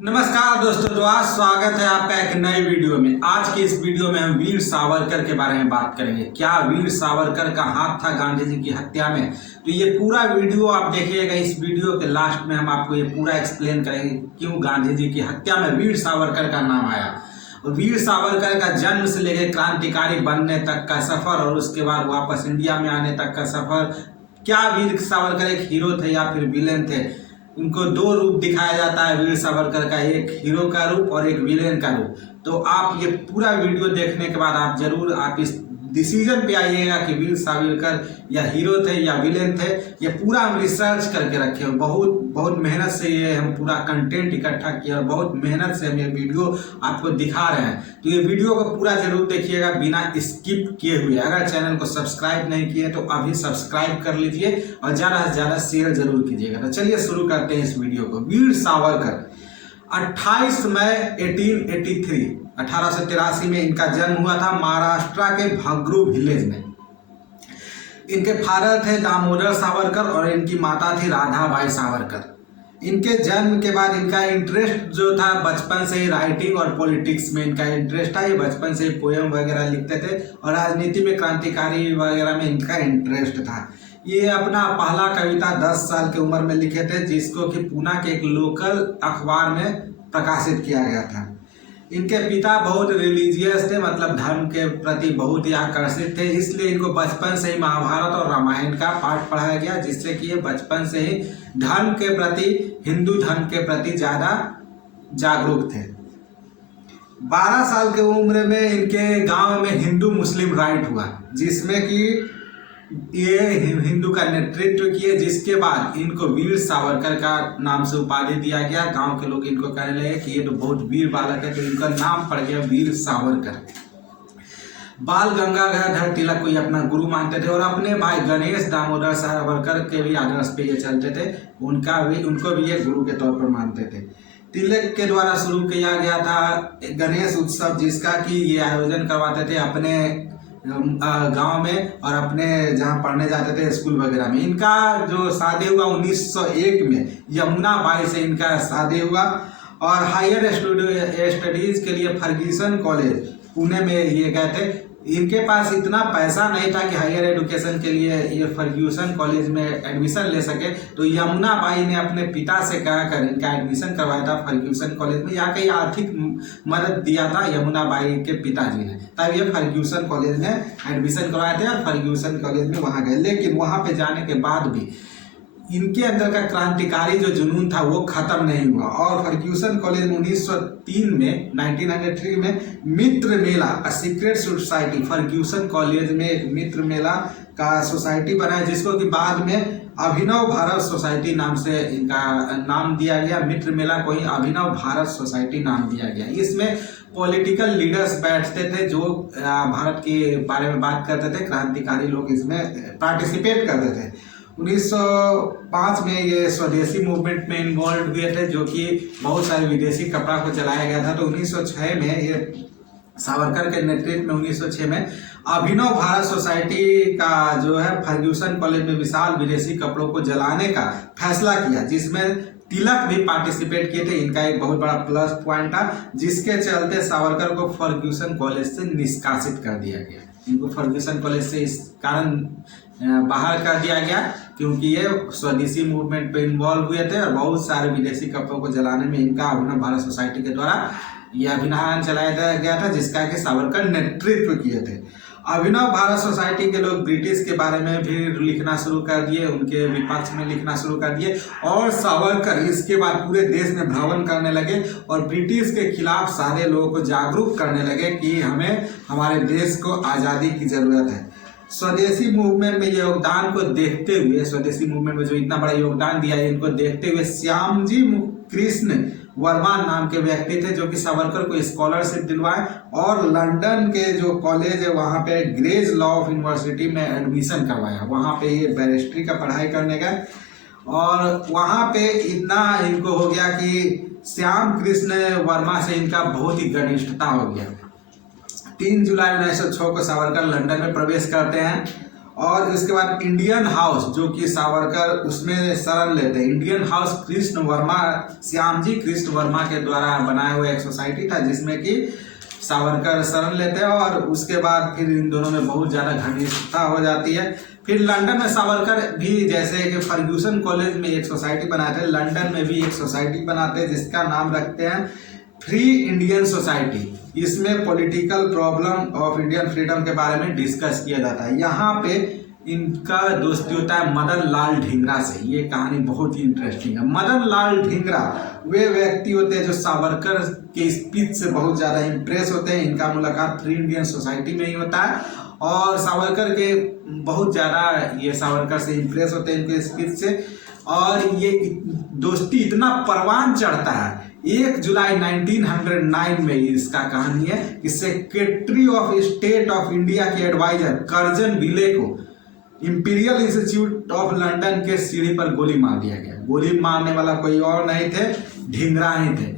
नमस्कार दोस्तों, तो आज स्वागत है आपका एक नई वीडियो में। आज की इस वीडियो में हम वीर सावरकर के बारे में बात करेंगे। क्या वीर सावरकर का हाथ था गांधी जी की हत्या में? तो ये पूरा वीडियो आप देखिएगा। इस वीडियो के लास्ट में हम आपको ये पूरा एक्सप्लेन करेंगे क्यों गांधी जी की हत्या में वीर सावरकर का नाम आया। और वीर सावरकर का जन्म से लेकर क्रांतिकारी बनने तक का सफर और उसके बाद वापस इंडिया में आने तक का सफर। क्या वीर सावरकर एक हीरो थे या फिर विलेन थे? उनको दो रूप दिखाया जाता है वीर सावरकर का, एक हीरो का रूप और एक विलेन का रूप। तो आप ये पूरा वीडियो देखने के बाद आप जरूर आप इस डिसीजन पे आइएगा कि वीर सावरकर या हीरो थे या विलेन थे। ये पूरा हम रिसर्च करके रखे हैं, बहुत मेहनत से ये हम पूरा कंटेंट इकट्ठा किया और बहुत मेहनत से हम ये वीडियो आपको दिखा रहे हैं। तो ये वीडियो को पूरा जरूर देखिएगा बिना स्किप किए हुए। अगर चैनल को सब्सक्राइब नहीं किए तो अभी सब्सक्राइब कर लीजिए और ज़्यादा से ज़्यादा शेयर जरूर कीजिएगा। तो चलिए शुरू करते हैं इस वीडियो को। वीर सावरकर 28 मई 1883 में इनका जन्म हुआ था महाराष्ट्र के भगरू विलेज में। इनके फादर थे दामोदर सावरकर और इनकी माता थी राधाबाई सावरकर। इनके जन्म के बाद इनका इंटरेस्ट जो था बचपन से ही राइटिंग और पॉलिटिक्स में इनका इंटरेस्ट था। ये बचपन से ही पोएम वगैरह लिखते थे और राजनीति में क्रांतिकारी वगैरह में इनका इंटरेस्ट था। ये अपना पहला कविता 10 साल की उम्र में लिखे थे, जिसको कि पूना के एक लोकल अखबार में प्रकाशित किया गया था। इनके पिता बहुत रिलीजियस थे, मतलब धर्म के प्रति बहुत ही आकर्षित थे, इसलिए इनको बचपन से ही महाभारत और रामायण का पाठ पढ़ाया गया, जिससे कि ये बचपन से ही धर्म के प्रति, हिंदू धर्म के प्रति ज़्यादा जागरूक थे। 12 साल की उम्र में इनके गांव में हिंदू मुस्लिम राइट हुआ, जिसमें कि ये हिंदू का नेतृत्व किए, जिसके बाद इनको वीर सावरकर का नाम से उपाधि दिया गया। गांव के लोग इनको कहने लगे कि ये तो बहुत वीर बालक है, तो इनका नाम पड़ गया वीर सावरकर। बाल गंगाधर तिलक को ये अपना गुरु मानते थे और अपने भाई गणेश दामोदर सावरकर के भी आदर्श पे ये चलते थे। उनको भी ये गुरु के तौर पर मानते थे। तिलक के द्वारा शुरू किया गया था गणेश उत्सव, जिसका कि ये आयोजन करवाते थे अपने गांव में और अपने जहां पढ़ने जाते थे स्कूल वगैरह में। इनका जो शादी हुआ 1901 में यमुना बाई से इनका शादी हुआ और हायर स्टडीज के लिए फर्ग्यूसन कॉलेज पुणे में ये गए थे। इनके पास इतना पैसा नहीं था कि हायर एजुकेशन के लिए ये फर्ग्यूसन कॉलेज में एडमिशन ले सके, तो यमुना बाई ने अपने पिता से कहकर इनका एडमिशन करवाया था फर्ग्यूसन कॉलेज में। यहाँ कहीं आर्थिक मदद दिया था यमुना बाई के पिताजी ने, तब ये फर्ग्यूसन कॉलेज में एडमिशन करवाए थे और फर्ग्यूसन कॉलेज में वहाँ गए। लेकिन वहाँ पे जाने के बाद भी इनके अंदर का क्रांतिकारी जो जुनून था वो खत्म नहीं हुआ और फर्ग्यूसन कॉलेज में 1903 में मित्र मेला, सीक्रेट सोसाइटी, फर्ग्यूसन कॉलेज में एक मित्र मेला का सोसाइटी बना, जिसको कि बाद में अभिनव भारत सोसाइटी नाम से इनका नाम दिया गया। मित्र मेला को ही अभिनव भारत सोसाइटी नाम दिया गया। इसमें पॉलिटिकल लीडर्स बैठते थे जो भारत के बारे में बात करते थे, क्रांतिकारी लोग इसमें पार्टिसिपेट करते थे। 1905 में ये स्वदेशी मूवमेंट में इन्वॉल्व हुए थे, जो कि बहुत सारे विदेशी कपड़ा को चलाया गया था। तो 1906 में ये सावरकर के नेतृत्व में 1906 में अभिनव भारत सोसाइटी का जो है फर्ग्यूसन कॉलेज में विशाल विदेशी कपड़ों को जलाने का फैसला किया, जिसमें तिलक भी पार्टिसिपेट किए थे। इनका एक बहुत बड़ा प्लस पॉइंट था, जिसके चलते सावरकर को फर्ग्यूसन कॉलेज से निष्कासित कर दिया गया। इनको फर्ग्यूसन कॉलेज से इस कारण बाहर कर दिया गया क्योंकि ये स्वदेशी मूवमेंट पे इन्वॉल्व हुए थे और बहुत सारे विदेशी कपड़ों को जलाने में इनका अभिनव भारत सोसाइटी के द्वारा यह अभियान चलाया गया था, जिसका कि सावरकर नेतृत्व किए थे। अभिनव भारत सोसाइटी के लोग ब्रिटिश के बारे में भी लिखना शुरू कर दिए, उनके विपक्ष में लिखना शुरू कर दिए और सावरकर इसके बाद पूरे देश में भ्रमण करने लगे और ब्रिटिश के खिलाफ सारे लोगों को जागरूक करने लगे कि हमें हमारे देश को आज़ादी की ज़रूरत है। स्वदेशी मूवमेंट में योगदान को देखते हुए, स्वदेशी मूवमेंट में जो इतना बड़ा योगदान दिया है, इनको देखते हुए श्यामजी कृष्ण वर्मा नाम के व्यक्ति थे, जो कि सावरकर को स्कॉलरशिप दिलवाए और लंदन के जो कॉलेज है वहाँ पे ग्रेज लॉ ऑफ यूनिवर्सिटी में एडमिशन करवाया। वहाँ पे ये बैरिस्ट्री का पढ़ाई करने गए और वहाँ पे इतना इनको हो गया कि श्याम कृष्ण वर्मा से इनका बहुत ही घनिष्ठता हो गया। 3 जुलाई 1906 को सावरकर लंदन में प्रवेश करते हैं और इसके बाद इंडियन हाउस, जो कि सावरकर उसमें शरण लेते हैं। इंडियन हाउस कृष्ण वर्मा, श्यामजी कृष्ण वर्मा के द्वारा बनाया हुआ एक सोसाइटी था जिसमें कि सावरकर शरण लेते हैं। और उसके बाद फिर इन दोनों में बहुत ज़्यादा घनिष्ठता हो जाती है। फिर लंदन में सावरकर भी, जैसे कि फर्ग्यूसन कॉलेज में एक सोसाइटी बनाते हैं, लंदन में भी एक सोसाइटी बनाते हैं जिसका नाम रखते हैं फ्री इंडियन सोसाइटी। इसमें political problem of Indian freedom के बारे में डिस्कस किया जाता है। यहाँ पे इनका दोस्ती होता है मदन लाल ढींगरा से। ये कहानी बहुत ही इंटरेस्टिंग है। मदन लाल ढींगरा वे व्यक्ति होते हैं जो सावरकर के स्पीच से बहुत ज़्यादा इम्प्रेस होते हैं। इनका मुलाकात फ्री इंडियन सोसाइटी में ही होता है और सावरकर के बहुत ज़्यादा ये सावरकर से इम्प्रेस होते हैं इनके स्पीच से। और ये दोस्ती इतना परवान चढ़ता है, 1 जुलाई 1909 में इसका कहानी है कि secretary of state of India के एडवाइजर कर्जन विले को इंपीरियल इंस्टीट्यूट ऑफ लंदन के सीढ़ी पर गोली मार दिया गया। गोली मारने वाला कोई और नहीं थे, ढींगरा ही थे।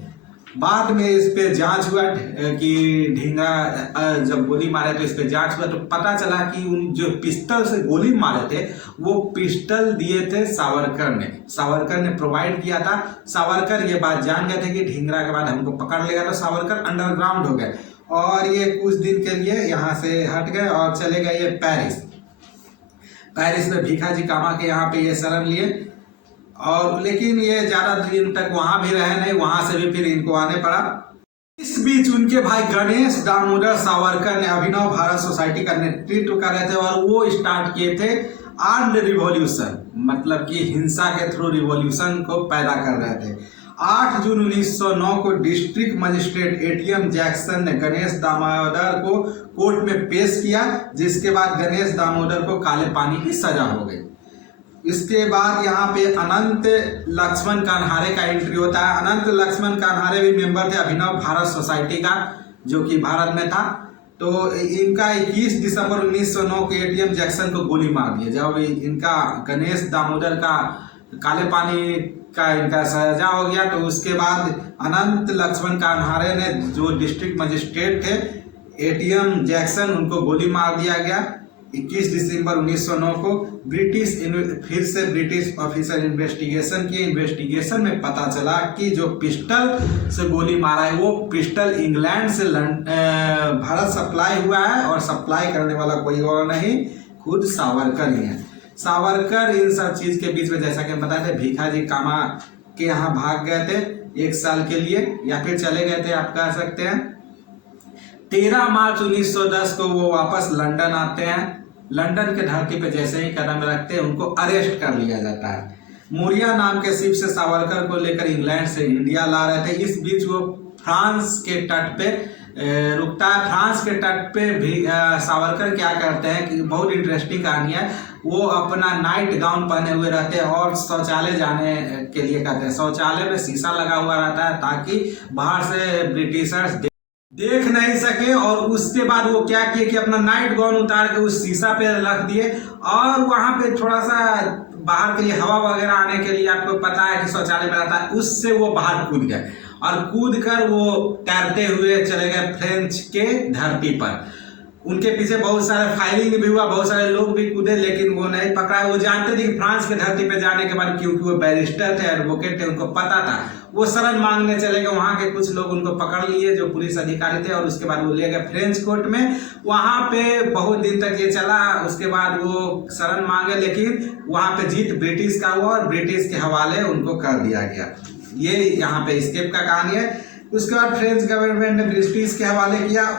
बाद में इस पे जांच हुआ कि ढींगरा जब गोली मारे तो इस पे जांच हुआ तो पता चला कि उन जो पिस्टल से गोली मारे थे वो पिस्टल दिए थे सावरकर ने प्रोवाइड किया था। सावरकर ये बात जान गए थे कि ढींगरा के बाद हमको पकड़ लेगा, तो सावरकर अंडरग्राउंड हो गए और ये कुछ दिन के लिए यहाँ से हट गए और चले गए ये पेरिस में भीखाजी कामा के यहाँ पे ये शरण लिए। और लेकिन ये ज़्यादा दिन तक वहाँ भी रहे नहीं, वहाँ से भी फिर इनको आने पड़ा। इस बीच उनके भाई गणेश दामोदर सावरकर ने अभिनव भारत सोसाइटी का नेतृत्व कर रहे थे और वो स्टार्ट किए थे आर्म्ड रिवॉल्यूशन, मतलब कि हिंसा के थ्रू रिवॉल्यूशन को पैदा कर रहे थे। 8 जून 1909 को डिस्ट्रिक्ट मजिस्ट्रेट एटीएम जैक्सन ने गणेश दामोदर को कोर्ट में पेश किया, जिसके बाद गणेश दामोदर को काले पानी की सजा हो गई। इसके बाद यहाँ पे अनंत लक्ष्मण कान्हारे का एंट्री होता है। अनंत लक्ष्मण कान्हारे भी मेंबर थे अभिनव भारत सोसाइटी का, जो कि भारत में था। तो इनका 21 दिसंबर 1909 को एटीएम जैक्सन को गोली मार दिया। जब इनका गणेश दामोदर का काले पानी का इनका सजा हो गया तो उसके बाद अनंत लक्ष्मण कान्हारे ने, जो डिस्ट्रिक्ट मजिस्ट्रेट थे एटीएम जैक्सन, उनको गोली मार दिया गया 21 दिसंबर 1909 को। फिर से ब्रिटिश ऑफिसर इन्वेस्टिगेशन किए। इन्वेस्टिगेशन में पता चला कि जो पिस्टल से गोली मारा है वो पिस्टल इंग्लैंड से भारत सप्लाई हुआ है और सप्लाई करने वाला कोई और नहीं, खुद सावरकर ही है। सावरकर इन सब चीज के बीच में, जैसा कि हम बताए थे, भीखाजी कामा के यहाँ भाग गए थे 1 साल के लिए, या फिर चले गए थे आप कह सकते हैं। 13 मार्च 1910 को वो वापस लंदन आते हैं। लंदन के धरती पे जैसे ही कदम रखते हैं उनको अरेस्ट कर लिया जाता है। मोरिया नाम के शिप से सावरकर को लेकर इंग्लैंड से इंडिया ला रहे थे। इस बीच वो फ्रांस के तट पे रुकता है। फ्रांस के तट पे भी सावरकर क्या करते हैं कि बहुत इंटरेस्टिंग कहानी है, वो अपना नाइट गाउन पहने हुए रहते हैं और शौचालय जाने के लिए कहते हैं। शौचालय में शीशा लगा हुआ रहता है ताकि बाहर से ब्रिटिशर्स देख नहीं सके। और उसके बाद वो क्या किए कि अपना नाइट गाउन उतार के उस शीशा पे रख दिए और वहां पे थोड़ा सा बाहर के लिए हवा वगैरह आने के लिए, आपको पता है कि शौचालय में रहता है, उससे वो बाहर कूद गए और कूद कर वो तैरते हुए चले गए फ्रेंच के धरती पर। उनके पीछे बहुत सारे फायरिंग भी हुआ, बहुत सारे लोग भी कूदे, लेकिन वो नहीं पकड़ा। वो जानते थे कि फ्रांस के धरती पे जाने के बाद, क्योंकि वो बैरिस्टर थे, एडवोकेट थे, उनको पता था। वो शरण मांगने चले गए। वहां के कुछ लोग उनको पकड़ लिए जो पुलिस अधिकारी थे और उसके बाद वो ले गए फ्रेंच कोर्ट में। वहां पे बहुत दिन तक ये चला। उसके बाद वो शरण मांगे, लेकिन वहां पे जीत ब्रिटिश का हुआ और ब्रिटिश के हवाले उनको कर दिया गया। ये यहाँ पे स्केप का कहानी है। उसके बाद फ्रेंच गवर्नमेंट ने ब्रिटिश के हवाले किया।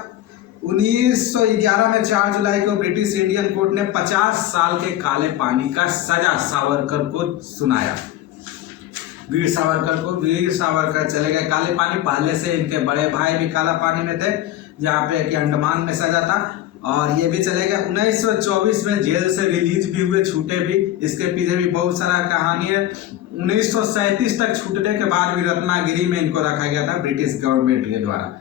1911 में 4 जुलाई को ब्रिटिश इंडियन कोर्ट ने 50 साल के काले पानी का सजा सावरकर को सुनाया। वीर सावरकर चले गए काले पानी। पहले से इनके बड़े भाई भी काला पानी में थे, जहाँ पे कि अंडमान में सजा था, और ये भी चले गए। 1924 में जेल से रिलीज भी हुए, छूटे भी। इसके पीछे भी बहुत सारा कहानी है। 1937 तक छूटने के बाद भी रत्नागिरी में इनको रखा गया था ब्रिटिश गवर्नमेंट के द्वारा।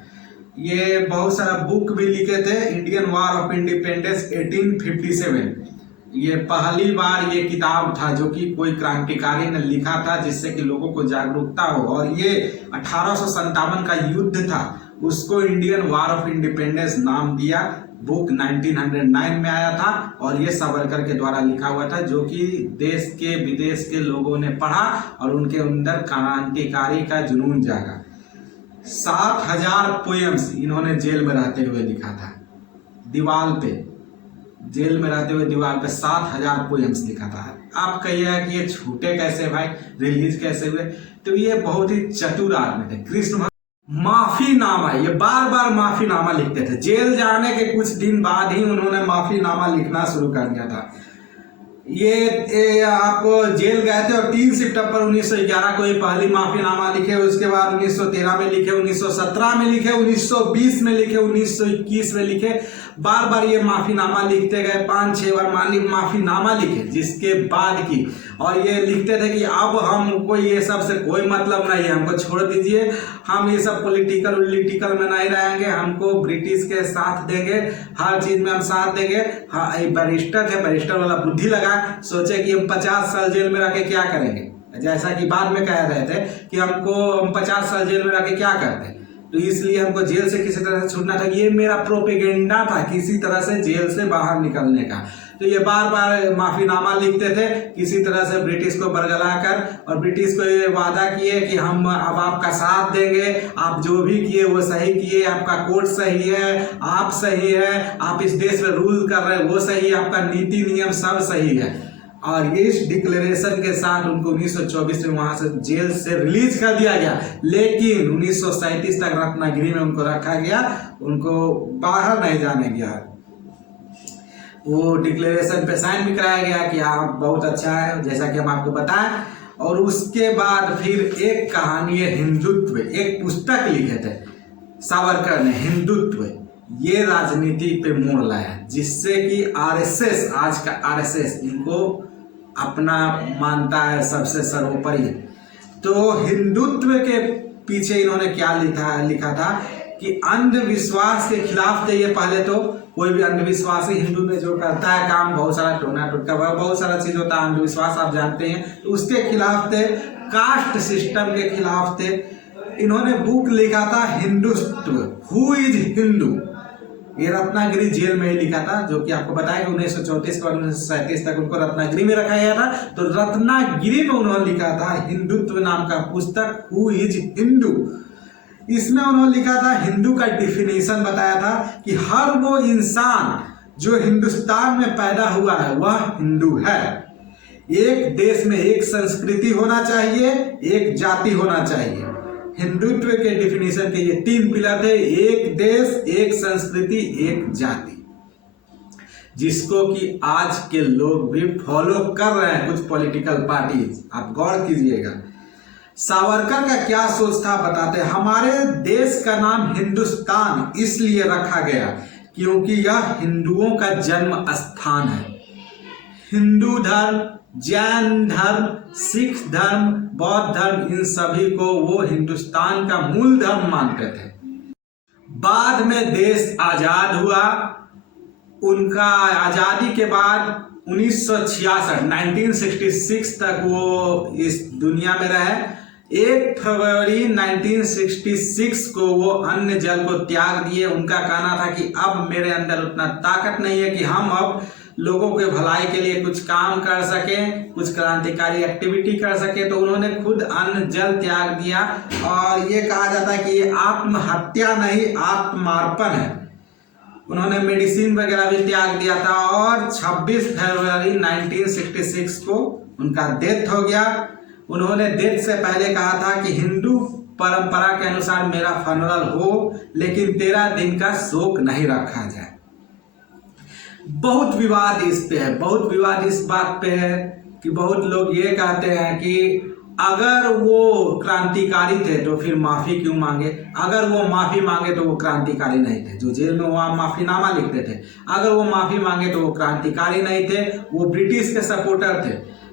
ये बहुत सारा बुक भी लिखे थे। इंडियन वॉर ऑफ इंडिपेंडेंस 1857, ये पहली बार ये किताब था जो कि कोई क्रांतिकारी ने लिखा था, जिससे कि लोगों को जागरूकता हो। और ये 1857 का युद्ध था, उसको इंडियन वार ऑफ इंडिपेंडेंस नाम दिया। बुक 1909 में आया था और ये सावरकर के द्वारा लिखा हुआ था, जो कि देश के विदेश के लोगों ने पढ़ा और उनके अंदर क्रांतिकारी का जुनून जागा। 7000 पोएम्स इन्होंने जेल में रहते हुए लिखा था। दीवार पे, जेल में रहते हुए दीवार पे 7000 पोएम्स लिखा था। आप कहिएगा कि ये छूटे कैसे भाई, रिलीज कैसे हुए? तो ये बहुत ही चतुर आदमी थे। कृष्ण माफीनामा, ये बार बार माफीनामा लिखते थे। जेल जाने के कुछ दिन बाद ही उन्होंने माफीनामा लिखना शुरू कर दिया था। ये आप जेल गए थे और 3 सितंबर 1911 को ये पहली माफीनामा लिखे, उसके बाद 1913 में लिखे, 1917 में लिखे, 1920 में लिखे, 1921 में लिखे। बार बार ये माफीनामा लिखते गए, 5-6 बार माफीनामा लिखे, जिसके बाद की और ये लिखते थे कि अब हमको ये सब से कोई मतलब नहीं है, हमको छोड़ दीजिए, हम ये सब पॉलिटिकल में नहीं रहेंगे, हमको ब्रिटिश के साथ देंगे, हर चीज में हम साथ देंगे। हाँ, बैरिस्टर थे, बैरिस्टर वाला बुद्धि लगा, सोचे कि हम 50 साल जेल में रह के क्या करेंगे, जैसा कि बाद में कह रहे थे कि हम 50 साल जेल में रह के क्या करते, तो इसलिए हमको जेल से किसी तरह से छूटना था। ये मेरा प्रोपेगेंडा था किसी तरह से जेल से बाहर निकलने का। तो ये बार बार माफीनामा लिखते थे किसी तरह से ब्रिटिश को बरगला कर, और ब्रिटिश को ये वादा किए कि हम अब आपका साथ देंगे, आप जो भी किए वो सही किए, आपका कोर्ट सही है, आप सही है, आप इस देश में रूल कर रहे हैं वो सही है, आपका नीति नियम सब सही है। और इस डिक्लेरेशन के साथ उनको 1924 में वहां से जेल से रिलीज कर दिया गया। लेकिन 1937 तक रत्नागिरी में उनको रखा गया, उनको बाहर नहीं जाने गया। वो डिक्लेरेशन पे साइन भी कराया गया कि आप बहुत अच्छा है, जैसा कि हम आपको बताएं। और उसके बाद फिर एक कहानी है हिंदुत्व, एक पुस्तक लिखे थे सावरकर ने, हिंदुत्व। ये राजनीति पे मोड़ लाया, जिससे कि आरएसएस, आज का आरएसएस इनको अपना मानता है सबसे सर्वोपरि। तो हिंदुत्व के पीछे इन्होंने क्या लिखा था कि अंधविश्वास के खिलाफ थे ये। पहले तो कोई भी अंधविश्वासी हिंदू में जो करता है काम, बहुत सारा टोना टुटका, बहुत सारा चीज होता है अंधविश्वास, आप जानते हैं, तो उसके खिलाफ थे, कास्ट सिस्टम के खिलाफ थे। इन्होंने बुक लिखा था हिंदुत्व, हु इज हिंदू। ये रत्नागिरी जेल में ही लिखा था, जो कि आपको बताया कि 1934 से 1937 तक उनको रत्नागिरी में रखा गया था। तो रत्नागिरी में उन्होंने लिखा था हिंदुत्व नाम का पुस्तक, हु इज हिंदू। इसमें उन्होंने लिखा था, हिंदू का डिफिनेशन बताया था कि हर वो इंसान जो हिंदुस्तान में पैदा हुआ है वह हिंदू है। एक देश में एक संस्कृति होना चाहिए, एक जाति होना चाहिए। हिंदुत्व के डिफिनेशन के ये 3 पिलर थे, एक देश, एक संस्कृति, एक जाति, जिसको कि आज के लोग भी फॉलो कर रहे हैं, कुछ पॉलिटिकल पार्टीज। आप गौर कीजिएगा सावरकर का क्या सोच था, बताते हैं। हमारे देश का नाम हिंदुस्तान इसलिए रखा गया क्योंकि यह हिंदुओं का जन्म स्थान है। हिंदू धर्म, जैन धर्म, सिख धर्म, बौद्ध धर्म, इन सभी को वो हिंदुस्तान का मूल धर्म मानते थे। बाद में देश आजाद हुआ। उनका आजादी के बाद 1966 तक वो इस दुनिया में रहे। 1 फरवरी 1966 को वो अन्न जल को त्याग दिए। उनका कहना था कि अब मेरे अंदर उतना ताकत नहीं है कि हम अब लोगों के भलाई के लिए कुछ काम कर सकें, कुछ क्रांतिकारी एक्टिविटी कर सके। तो उन्होंने खुद अन्न जल त्याग दिया और ये कहा जाता है कि ये आत्महत्या नहीं, आत्मार्पण है। उन्होंने मेडिसिन वगैरह भी त्याग दिया था और 26 फरवरी 1966 को उनका डेथ हो गया। उन्होंने डेथ से पहले कहा था कि हिंदू परंपरा के अनुसार मेरा फनरल हो, लेकिन 13 दिन का शोक नहीं रखा जाए। बहुत विवाद इस पे है, बहुत विवाद इस बात पे है कि बहुत लोग ये कहते हैं कि अगर वो क्रांतिकारी थे तो फिर माफी क्यों मांगे, अगर वो माफी मांगे तो वो क्रांतिकारी नहीं थे। जो जेल में वहाँ माफीनामा लिखते थे, अगर वो माफी मांगे तो वो क्रांतिकारी नहीं थे, वो ब्रिटिश के सपोर्टर थे।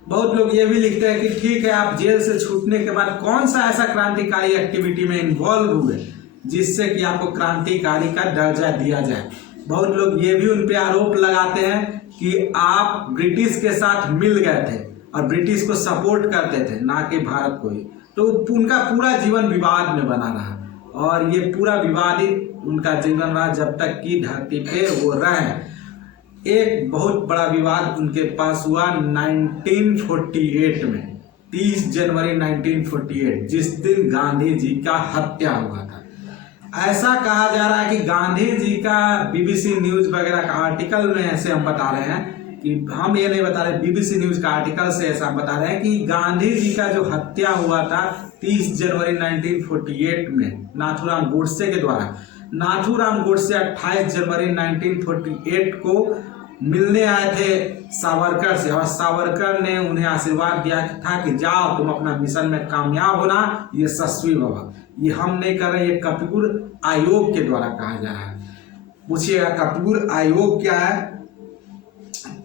बहुत लोग ये भी लिखते हैं कि ठीक है, आप जेल से छूटने के बाद कौन सा ऐसा क्रांतिकारी एक्टिविटी में इन्वॉल्व हुए जिससे कि आपको क्रांतिकारी का दर्जा दिया जाए। बहुत लोग ये भी उन पे आरोप लगाते हैं कि आप ब्रिटिश के साथ मिल गए थे और ब्रिटिश को सपोर्ट करते थे, ना कि भारत को ही। तो उनका पूरा जीवन विवाद में बना रहा और ये पूरा विवादित उनका जीवन रहा जब तक कि धरती पे वो रहे। एक बहुत बड़ा विवाद उनके पास हुआ 1948 में, 30 जनवरी 1948, जिस दिन गांधी जी का हत्या हुआ था। ऐसा कहा जा रहा है कि गांधी जी का बीबीसी न्यूज वगैरह का आर्टिकल में ऐसे हम बता रहे हैं कि हम ये नहीं बता रहे, बीबीसी न्यूज का आर्टिकल से ऐसा बता रहे हैं कि गांधी जी का जो हत्या हुआ था 30 जनवरी 1948 में नाथूराम गोडसे के द्वारा। नाथूराम गोडसे 28 जनवरी 1948 को मिलने आए थे सावरकर से, और सावरकर ने उन्हें आशीर्वाद दिया था कि जाओ तुम अपना मिशन में कामयाब होना, ये यशस्वी भव। ये हम नहीं कर रहे, ये कपूर आयोग के द्वारा कहा जा रहा है। पूछिएगा कपूर आयोग क्या है?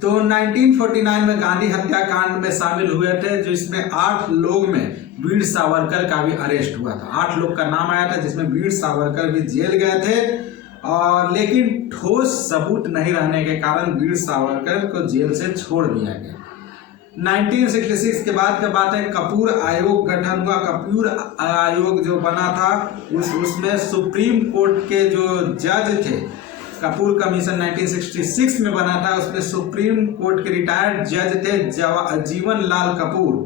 तो 1949 में गांधी हत्याकांड में शामिल हुए थे, जो इसमें 8 लोग में वीर सावरकर का भी अरेस्ट हुआ था। 8 लोग का नाम आया था, जिसमें वीर सावरकर भी जेल गए थे, और लेकिन ठोस सबूत नहीं रहने के कारण वीर सावरकर को जेल से छोड़ दिया गया। 1966 के बाद का बात है, कपूर आयोग गठन हुआ। कपूर आयोग जो बना था उसमें सुप्रीम कोर्ट के जो जज थे, कपूर कमीशन 1966 में बना था, उसमें सुप्रीम कोर्ट के रिटायर्ड जज थे जीवन लाल कपूर।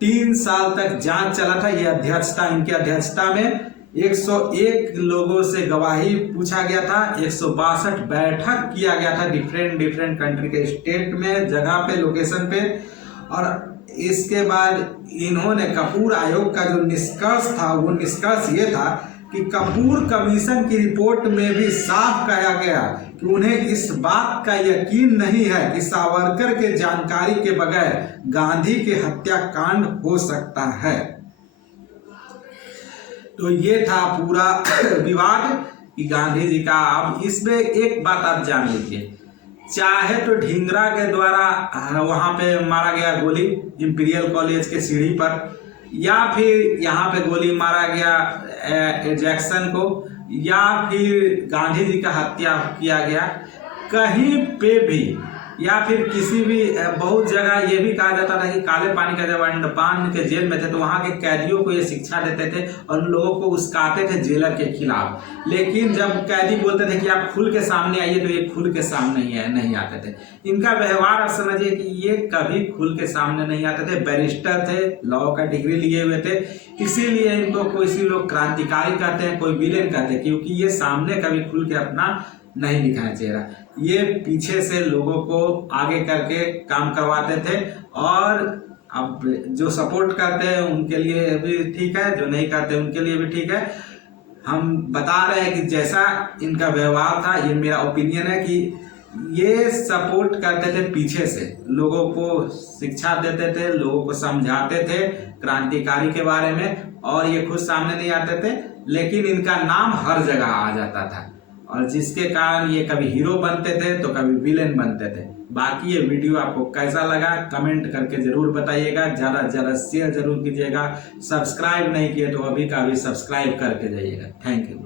3 साल तक जांच चला था। ये अध्यक्षता, इनकी अध्यक्षता में 101 लोगों से गवाही पूछा गया था, 162 बैठक किया गया था डिफरेंट कंट्री के स्टेट में, जगह पे, लोकेशन पे। और इसके बाद इन्होंने कपूर आयोग का जो निष्कर्ष था, वो निष्कर्ष ये था कि कपूर कमीशन की रिपोर्ट में भी साफ कहा गया कि उन्हें इस बात का यकीन नहीं है कि सावरकर के जानकारी के बगैर गांधी के हत्याकांड हो सकता है। तो ये था पूरा विवाद कि गांधी जी का। अब इसमें एक बात आप जान लीजिए, चाहे तो ढींगरा के द्वारा वहां पे मारा गया गोली इंपीरियल कॉलेज के सीढ़ी पर, या फिर यहाँ पे गोली मारा गया जैक्सन को, या फिर गांधी जी का हत्या किया गया, कहीं पे भी, या फिर किसी भी बहुत जगह ये भी कहा जाता था कि काले पानी का जब अंडमान के जेल में थे तो वहाँ के कैदियों को ये शिक्षा देते थे और उन लोगों को उस्काते थे जेलर के खिलाफ। लेकिन जब कैदी बोलते थे कि आप खुल के सामने आइए तो ये खुल के सामने नहीं आते थे। इनका व्यवहार आप समझिए कि ये कभी खुल के सामने नहीं आते थे। बैरिस्टर थे, लॉ का डिग्री लिए हुए थे, इसीलिए इनको किसी लोग क्रांतिकारी कहते हैं, कोई विलेन कहते हैं, क्योंकि ये सामने कभी खुल के अपना नहीं दिखाया चेहरा। ये पीछे से लोगों को आगे करके काम करवाते थे, और अब जो सपोर्ट करते हैं उनके लिए भी ठीक है, जो नहीं करते उनके लिए भी ठीक है। हम बता रहे हैं कि जैसा इनका व्यवहार था, ये मेरा ओपिनियन है कि ये सपोर्ट करते थे, पीछे से लोगों को शिक्षा देते थे, लोगों को समझाते थे क्रांतिकारी के बारे में, और ये खुद सामने नहीं आते थे, लेकिन इनका नाम हर जगह आ जाता था, और जिसके कारण ये कभी हीरो बनते थे तो कभी विलेन बनते थे। बाकी ये वीडियो आपको कैसा लगा कमेंट करके जरूर बताइएगा, ज़्यादा से ज़्यादा शेयर जरूर कीजिएगा। सब्सक्राइब नहीं किए तो अभी का अभी सब्सक्राइब करके जाइएगा। Thank you.